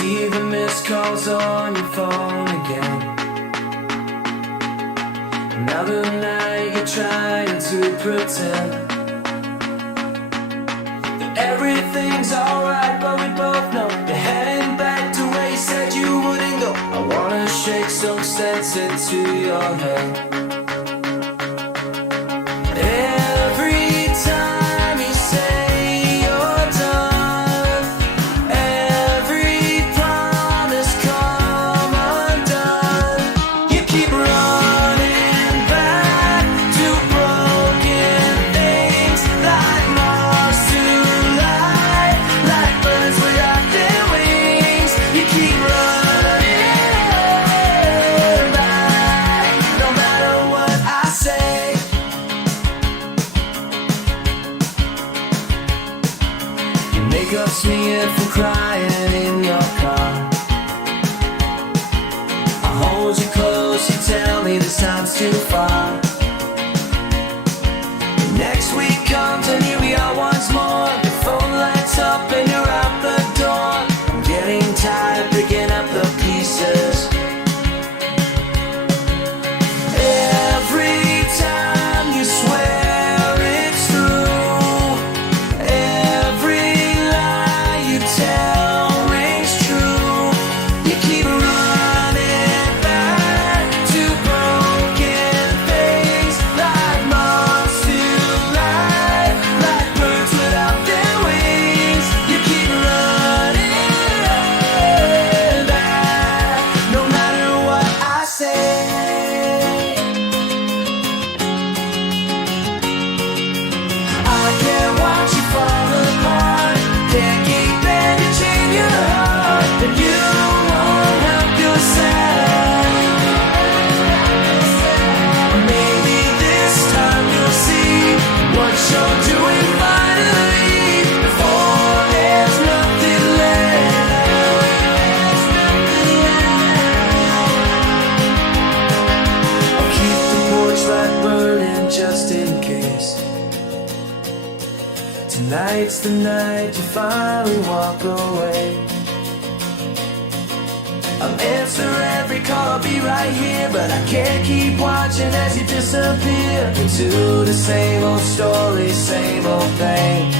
see the missed calls on your phone again. Another night you're trying to pretend that everything's alright, but we both know you're heading back to where you said you wouldn't go. I wanna shake some sense into your head. Every time you say you're done, every promise come undone. You keep running back to broken things, like moths to life, like birds without their wings. You keep running back, no matter what I say. Makeup's me from crying in your car. I hold you close, you tell me this time's too far. Next week comes and here we are once more. The phone lights up and you're out the door. I'm getting tired of picking up the pieces. Every time you swear it's true, every lie you tell rings true. You keep running back to broken things, like moths to life, like birds without their wings. You keep running back, no matter what I say. I can't watch you fall apart, can't keep bandaging your heart, and you won't help yourself. Maybe this time you'll see what you're doing finally, before there's nothing left. I'll keep the porch light burning just in case. Tonight's the night you finally walk away. I'll answer every call, I'll be right here, but I can't keep watching as you disappear into the same old story, same old thing.